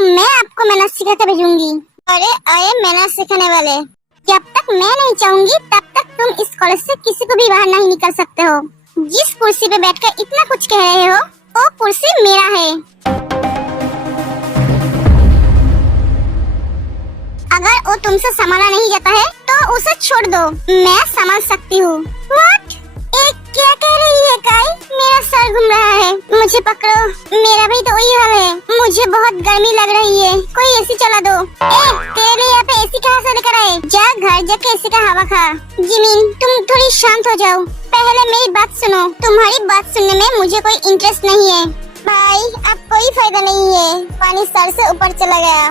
तो मैं आपको मैनर्स सिखा के भेजूंगी। अरे आए मैनर्स सिखाने वाले, जब तक मैं नहीं चाहूंगी तब तक तुम इस कॉलेज से किसी को भी बाहर नहीं निकल सकते हो। जिस कुर्सी पे बैठकर इतना कुछ कह रहे हो वो कुर्सी मेरा है। अगर वो तुमसे संभाला नहीं जाता है तो उसे छोड़ दो, मैं संभाल सकती हूँ। व्हाट? क्या कह रही है काई? मेरा सर घूम रहा है, मुझे पकड़ो। मेरा भी तो वही हाल है, मुझे बहुत गर्मी लग रही है, कोई एसी चला दो। तेरे लिए यहाँ पे एसी कहाँ से लेकर आए? जा घर जाके एसी का हवा खा। जिमिन तुम थोड़ी शांत हो जाओ, पहले मेरी बात सुनो। तुम्हारी बात सुनने में मुझे कोई इंटरेस्ट नहीं है। भाई अब कोई फायदा नहीं है, पानी सर से ऊपर चला गया।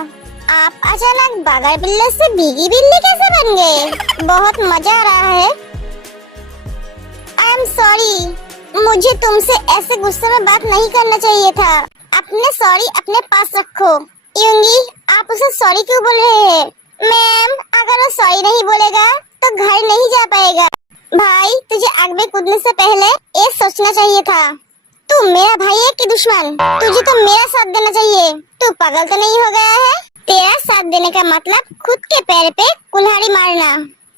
आप अचानक बगैर बिल्ले से भीगी बिल्ली कैसे बन गए? बहुत मजा आ रहा है। आई एम सॉरी, मुझे तुमसे ऐसे गुस्से में बात नहीं करना चाहिए था। अपने सॉरी अपने पास रखो। युंगी आप उसे सॉरी क्यों बोल रहे हैं? मैम अगर वो सॉरी नहीं बोलेगा तो घर नहीं जा पाएगा। भाई तुझे आग में कूदने से पहले ये सोचना चाहिए था। तू मेरा भाई है कि दुश्मन? तुझे तो मेरा साथ देना चाहिए। तू पागल तो नहीं हो गया है? तेरा साथ देने का मतलब खुद के पैर पे कुल्हाड़ी मारना।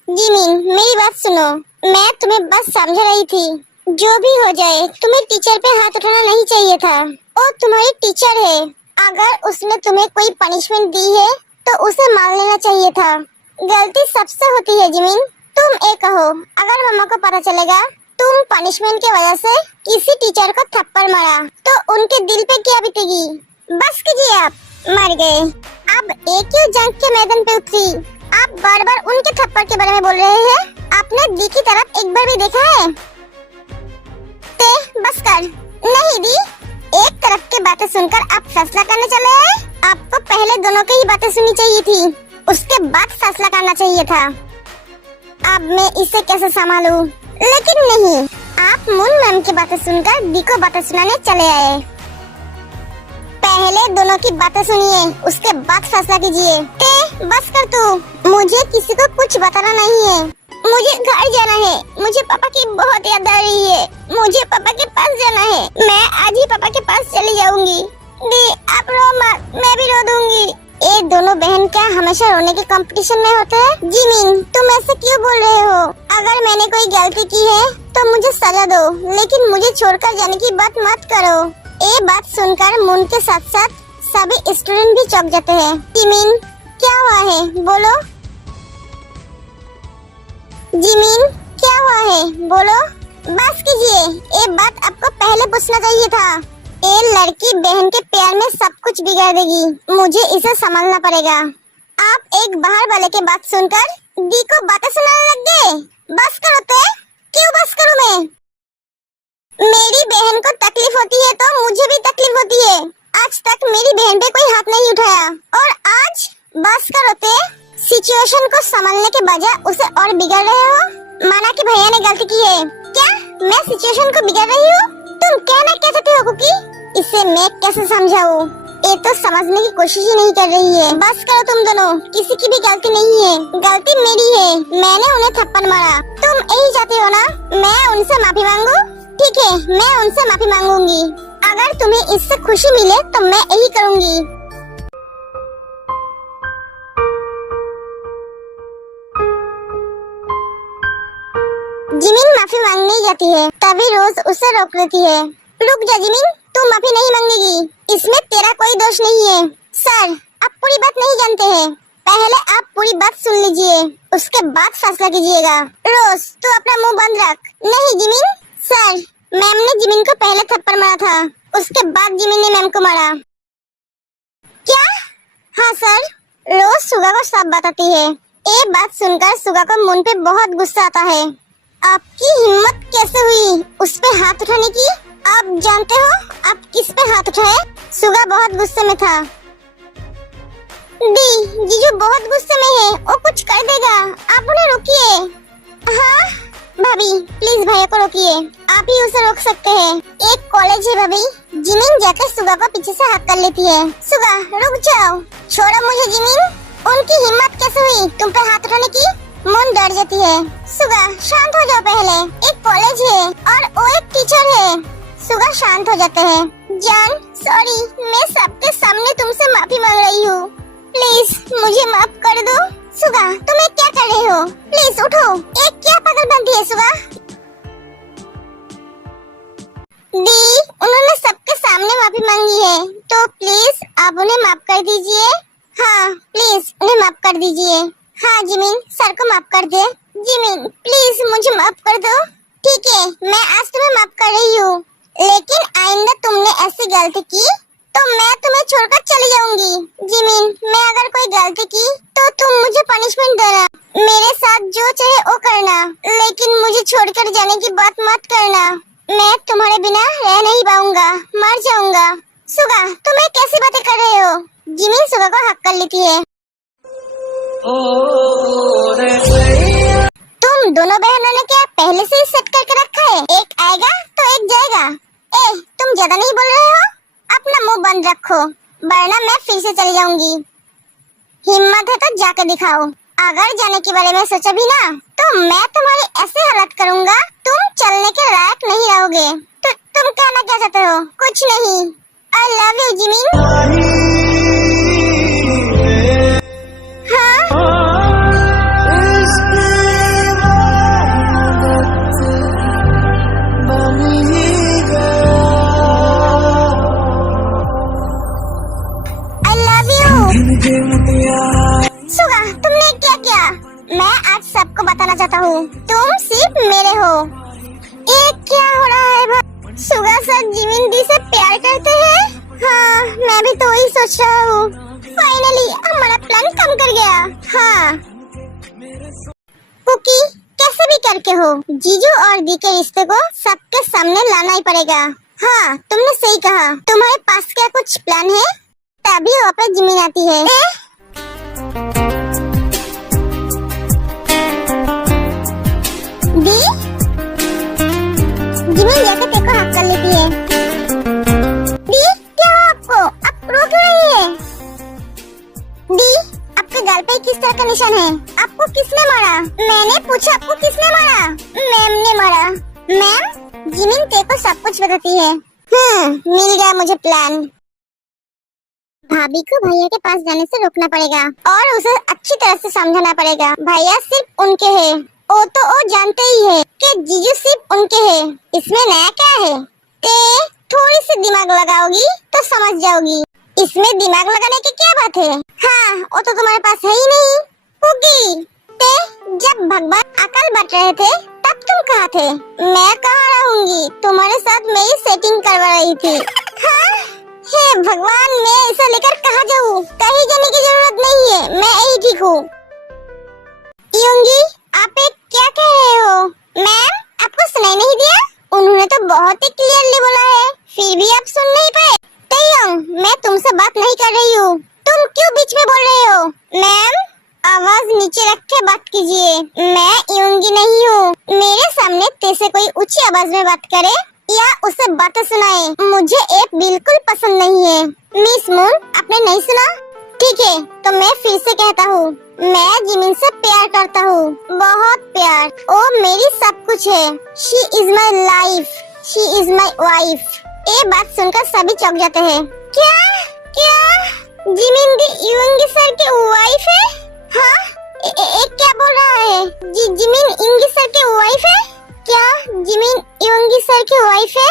जिमिन मेरी बात सुनो, मैं तुम्हें बस समझा रही थी। जो भी हो जाए तुम्हें टीचर पे हाथ उठाना नहीं चाहिए था। वो तुम्हारी टीचर है, अगर उसने तुम्हें कोई पनिशमेंट दी है तो उसे मान लेना चाहिए था। गलती सबसे होती है जिमिन। तुम ये कहो, अगर मम्मा को पता चलेगा तुम पनिशमेंट की वजह से किसी टीचर को थप्पड़ मारा तो उनके दिल पे क्या बीतेगी? बस कीजिए, आप मर गए। अब एक ही जंग के मैदान पे उतरी, आप बार बार उनके थप्पड़ के बारे में बोल रहे हैं। आपने दी की तरफ एक बार भी देखा है? बस कर। नहीं दी, एक तरफ की बातें सुनकर आप फैसला करने चले हैं। आपको पहले दोनों की ही बातें सुननी चाहिए थी, उसके बाद फैसला करना चाहिए था। अब मैं इसे कैसे संभालूं? लेकिन नहीं, आप मून मैम की बातें सुनकर दी को बातें सुनाने चले आए। पहले दोनों की बातें सुनिए, उसके बाद फैसला कीजिए। बस कर तू, मुझे किसी को कुछ बताना नहीं है। मुझे घर जाना है, मुझे पापा की बहुत याद आ रही है। मुझे पापा के पास जाना है, मैं आज ही पापा के पास चली जाऊंगी। दी आप रो मत, मैं भी रो दूंगी। ये दोनों बहन क्या हमेशा रोने के कंपटीशन में होते हैं? जिमिन तुम ऐसे क्यों बोल रहे हो? अगर मैंने कोई गलती की है तो मुझे सजा दो, लेकिन मुझे छोड़कर जाने की बात मत करो। ये बात सुनकर मून के साथ साथ सभी स्टूडेंट भी चौंक जाते हैं। जिमिन क्या हुआ है, बोलो। जिमिन क्या हुआ है, बोलो। बस कीजिए, ये बात आपको पहले पूछना चाहिए था। ये लड़की बहन के प्यार में सब कुछ बिगाड़ देगी, मुझे इसे संभालना पड़ेगा। आप एक बाहर वाले के बात सुनकर दी को बातें सुनाने लग गए। बस करो ते। क्यों बस करूं मैं? मेरी बहन को तकलीफ होती है तो मुझे भी तकलीफ होती है। आज तक मेरी बहन पे कोई हाथ नहीं उठाया और आज बस करो ते। सिचुएशन को संभालने के बजाय उसे और बिगाड़ रहे हो। माना कि भैया ने गलती की है, क्या मैं सिचुएशन को बिगाड़ रही हूँ? तुम कहना क्या चाहते हो कुकी? इसे मैं कैसे समझाऊं? ये तो समझने की कोशिश ही नहीं कर रही है। बस करो तुम दोनों, किसी की भी गलती नहीं है, गलती मेरी है। मैंने उन्हें थप्पड़ मारा। तुम यही चाहते हो ना मैं उनसे माफी मांगू? ठीक है, मैं उनसे माफी मांगूंगी। अगर तुम्हें इससे खुशी मिले तो मैं यही करूंगी। जिमिन माफी मांगने जाती है, तभी रोज उसे रोक लेती है। रुक जा जिमिन, तू माफी नहीं मांगेगी, इसमें तेरा कोई दोष नहीं है। सर आप पूरी बात नहीं जानते हैं, पहले आप पूरी बात सुन लीजिए, उसके बाद फैसला कीजिएगा। रोज तू अपना मुंह बंद रख। नहीं जिमिन। सर मैम ने जिमिन को पहले थप्पड़ मारा था, उसके बाद जिमिन ने मैम को मारा। क्या? हाँ सर, रोज सुगा को सब बताती है। ये बात सुनकर सुगा को मुन पे बहुत गुस्सा आता है। आपकी हिम्मत कैसे हुई उस पे हाथ उठाने की? आप जानते हो आप किस पे हाथ उठाए? सुगा बहुत गुस्से में था। दी जीजू बहुत गुस्से में है, वो कुछ कर देगा, आप उन्हें रोकिए। हाँ भाभी प्लीज भैया को रोकिए, आप ही उसे रोक सकते हैं। एक कॉलेज है भाभी। जिमिन जाकर सुगा को पीछे से हाथ कर लेती है। सुगा रुक जाओ, छोड़ो मुझे। जिमिन उनकी हिम्मत कैसे हुई तुम पे हाथ उठाने की? मुन डर जाती है। सुगा शांत हो जाओ, पहले एक कॉलेज है और वो एक टीचर है। सुगा शांत हो जाते हैं। जान सॉरी, मैं सबके सामने तुमसे माफी मांग रही हूँ। प्लीज मुझे माफ कर दो। सुगा तुम क्या कर रहे हो? प्लीज उठो। एक क्या पागलपंती है सुगा? दी, उन्होंने सबके सामने माफी मांगी है, तो प्लीज आप उन्हें माफ कर दीजिए। हाँ प्लीज उन्हें माफ कर दीजिए। हाँ जिमिन, सर को माफ कर दे। जिमिन प्लीज मुझे माफ कर दो। ठीक है, मैं आज तुम्हें माफ कर रही हूँ, लेकिन आइंदा तुमने ऐसी गलती की तो मैं तुम्हें छोड़कर चली जाऊंगी। जिमिन, मैं अगर कोई गलती की तो तुम मुझे पनिशमेंट देना, मेरे साथ जो चाहे वो करना, लेकिन मुझे छोड़कर जाने की बात मत करना। मैं तुम्हारे बिना रह नहीं पाऊंगा, मर जाऊंगा। सुगा तुम कैसी बातें कर रहे हो? जिमिन सुगा को हक कर लेती है। तुम दोनों बहनों ने क्या पहले से ही सेट करके रखा है? एक आएगा तो एक जाएगा। ए, तुम ज्यादा नहीं बोल रहे हो? अपना मुंह बंद रखो, वरना मैं फिर से चली जाऊंगी। हिम्मत है तो जाके दिखाओ। अगर जाने के बारे में सोचा भी ना, तो मैं तुम्हारी ऐसे हालत करूंगा, तुम चलने के लायक नहीं रहोगे। तो तुम कहना क्या चाहते हो? कुछ नहीं। I love you Jimin. हाँ? सुगा तुमने क्या किया? मैं आज सबको बताना चाहता हूँ, तुम सिर्फ मेरे हो। ये क्या हो रहा है भाई? सुगा सर जिमिन दी से प्यार करते हैं? हाँ मैं भी तो वही सोच रहा हूँ। फाइनली हमारा प्लान कम कर गया। हाँ कुकी, कैसे भी करके हो जीजू और दी के रिश्ते को सबके सामने लाना ही पड़ेगा। हाँ तुमने सही कहा। तुम्हारे पास क्या कुछ प्लान है? तभी वहाँ पे जिमिन आती है। दी, जिमिन जाके तेरे को हक कर लेती है। दी, क्या हुआ आपको? आप रो क्यों रही है? दी, आपके गाल पे किस तरह का निशान है? आपको किसने मारा? मैंने पूछा आपको किसने मारा? मैम ने मारा। मैम, जिमिन तेरे को सब कुछ बताती है। मिल गया मुझे प्लान। भाभी को भैया के पास जाने से रोकना पड़ेगा और उसे अच्छी तरह से समझाना पड़ेगा। भैया सिर्फ उनके हैं, वो तो वो जानते ही है कि जीजू सिर्फ उनके हैं। इसमें नया क्या है? ते थोड़ी सी दिमाग लगाओगी तो समझ जाओगी। इसमें दिमाग लगाने की क्या बात है? हाँ वो तो तुम्हारे पास है ही नहीं। पुगी, ते जब भगवान अकल बट रहे थे तब तुम कहाँ थे? मैं कहाँ रहूंगी? तुम्हारे साथ मेरी सेटिंग करवा रही थी। हाँ? हे भगवान, मैं इसे लेकर कहाँ जाऊँ? कहीं जाने की जरूरत नहीं है, मैं यही ठीक हूँ। यूंगी, आप क्या कह रहे हो? मैम, आपको सुनाई नहीं दिया? उन्होंने तो बहुत ही क्लियरली बोला है, फिर भी आप सुन नहीं पाए। तेयोंग, मैं तुमसे बात नहीं कर रही हूँ, तुम क्यों बीच में बोल रहे हो? मैम, आवाज नीचे रख के बात कीजिए। मैं यूंगी नहीं हूँ। मेरे सामने तेरे कोई ऊंची आवाज में बात करे या उसे बातें सुनाए, मुझे ये बिल्कुल पसंद नहीं है। मिस मून, आपने नहीं सुना? ठीक है, तो मैं फिर से कहता हूँ, मैं जिमिन से प्यार करता हूँ, बहुत प्यार। वो मेरी सब कुछ है। She is my life, she is my wife. ये बात सुनकर सभी चौंक जाते हैं। क्या क्या जिमिन दी यूंगी सर की वाइफ है? हाँ, क्या बोल रहा है? जिमिन यूंगी सर की वाइफ है? क्या जिमिन यूंगी सर की वाइफ है?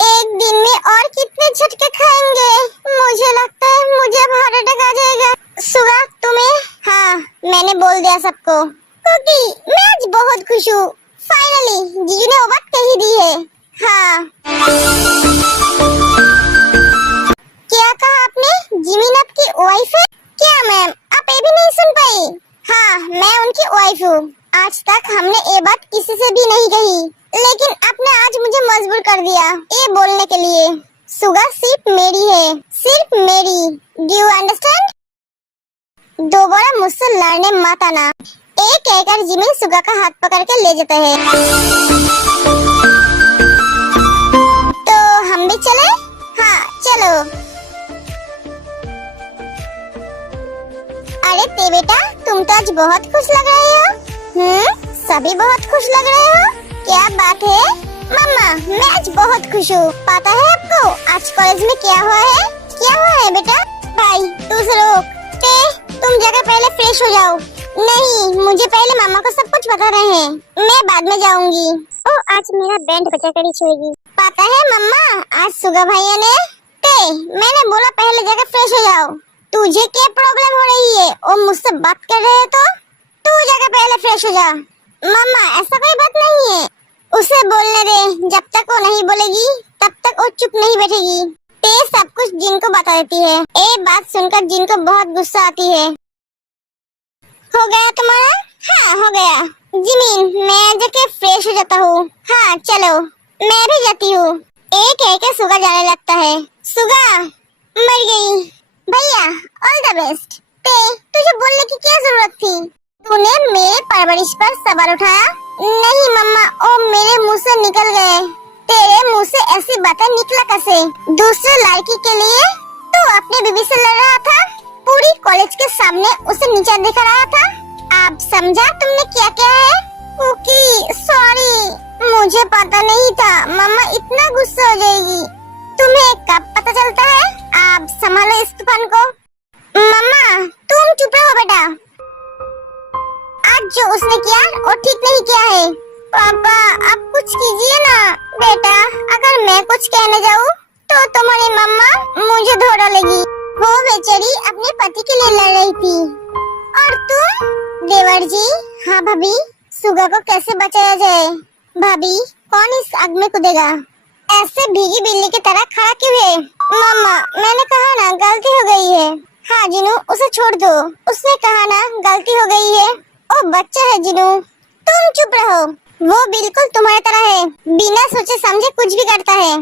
एक दिन में और कितने झटके खाएंगे? मुझे लगता है मुझे अब हार्ट अटैक आ जाएगा। सुगा तुम्हें? हाँ मैंने बोल दिया सबको। क्योंकि मैं आज बहुत खुश हूँ, फाइनली जीजू ने वो बात कह ही दी है। हाँ क्या कहा आपने? जिमिन आपकी वाइफ है? क्या मैम, आप ये भी नहीं सुन पाई? हाँ मैं उनकी वाइफ हूँ। आज तक हमने ये बात किसी से भी नहीं कही, लेकिन आपने आज मुझे मजबूर कर दिया ये बोलने के लिए। सुगा सिर्फ मेरी है, सिर्फ मेरी। Do you understand? दोबारा मुझसे लड़ने मत आना। एक कहकर जिमिन सुगा का हाथ पकड़ के ले जाते हैं। तो हम भी चले? हाँ चलो। अरे ते बेटा, तुम तो आज बहुत खुश लग रहे हो। सभी बहुत खुश लग रहे हो, क्या बात है? मम्मा मैं आज बहुत खुश हूँ। पता है आपको आज कॉलेज में क्या हुआ है? क्या हुआ है बेटा? भाई तू रोक, तुम जाकर पहले फ्रेश हो जाओ। नहीं, मुझे पहले मामा को सब कुछ बता रहे हैं, मैं बाद में जाऊंगी। ओ आज मेरा बैंड बजा कर ही छुएगी। पता है मम्मा आज सुगा भैया ने मैंने बोला पहले जाकर फ्रेश हो जाओ। तुझे क्या प्रॉब्लम हो रही है? वो मुझसे बात कर रहे हैं तो तू जाकर पहले फ्रेश हो जा। मम्मा ऐसा कोई बात नहीं है, उसे बोलने दे। जब तक वो नहीं बोलेगी तब तक वो चुप नहीं बैठेगी। ते सब कुछ जिन को बता देती है। ये बात सुनकर जिन को बहुत गुस्सा आती है। हो गया तुम्हारा? हाँ हो गया। जिमिन मैं जाके फ्रेश हो जाता हूँ। हाँ चलो मैं भी जाती हूँ। एक है के सुगा जाने लगता है। सुगा मर गई। भैया ऑल द बेस्ट। तुझे बोलने की क्या जरूरत थी? तूने मेरे परवरिश पर सवाल उठाया। नहीं मम्मा ओ मेरे मुंह से निकल गए। तेरे मुंह से ऐसी बातें निकला कैसे? दूसरे लड़की के लिए तू अपने बीबी से लड़ रहा था, पूरी कॉलेज के सामने उसे नीचा दिखा रहा था। आप समझा तुमने क्या क्या है? ओके सॉरी, मुझे पता नहीं था मम्मा इतना गुस्सा हो जाएगी। तुम्हें कब पता चलता है? आप संभालो इस तूफान को। मम्मा तुम चुप रहो बेटा। आज जो उसने किया वो ठीक नहीं किया है। पापा आप कुछ कीजिए ना। बेटा अगर मैं कुछ कहने जाऊँ तो तुम्हारी मम्मा मुझे धो डालेगी। वो बेचारी अपने पति के लिए लड़ रही थी और तुम? देवर जी हाँ भाभी, सुगा को कैसे बचाया जाए? भाभी कौन इस आग में कूदेगा? ऐसे भीगी बिल्ली की तरह खड़ा क्यों है? मम्मा मैंने कहा ना गलती हो गई है। हाँ जिनू उसे छोड़ दो। उसने कहा ना गलती हो गई है। ओ बच्चा है जिनू, तुम चुप रहो। वो बिल्कुल तुम्हारी तरह है, बिना सोचे समझे कुछ भी करता है।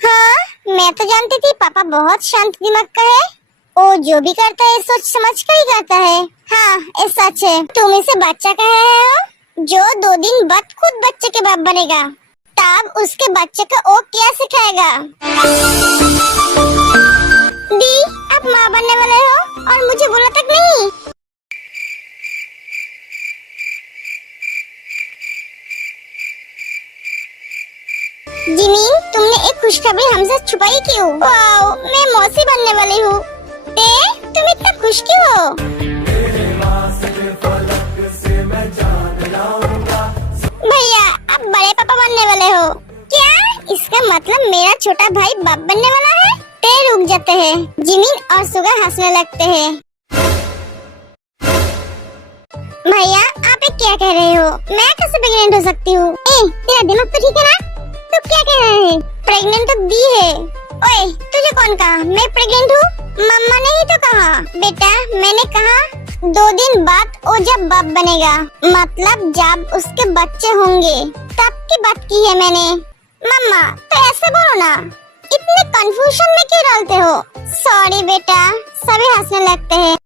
हाँ मैं तो जानती थी पापा बहुत शांत दिमाग का है। वो जो भी करता है सोच समझ कर ही करता है। हाँ ये सच है। तुम इसे बच्चा कह रहे हो जो 2 दिन बाद खुद बच्चे के बाप बनेगा, तब उसके बच्चे को वो क्या सिखाएगा? दी आप माँ बनने वाले हो और मुझे बोला तक नहीं। जिमीन तुमने एक खुशखबरी हमसे छुपाई क्यों? वाओ मैं मौसी बनने वाली हूँ। तुम इतना खुश क्यों हो? भैया आप बड़े पापा बनने वाले हो क्या? इसका मतलब मेरा छोटा भाई बाप बनने वाला है। रुक जाते हैं। जिमीन और सुगा हंसने लगते हैं। भैया आप क्या कह रहे हो? मैं कैसे प्रेग्नेंट हो सकती हूँ? तेरा दिमाग तो ठीक है ना? तू क्या कह रहे हैं? प्रेग्नेंट तो दी है। ओए तुझे कौन कहा मैं प्रेग्नेंट हूँ? मम्मा ने ही तो कहा। बेटा मैंने कहा 2 दिन बाद वो जब बाप बनेगा, मतलब जब उसके बच्चे होंगे तब की बात की है मैंने। मम्मा तो ऐसे बोलो ना, इतने कंफ्यूजन में क्यों डालते हो? सॉरी बेटा। सभी हंसने लगते हैं।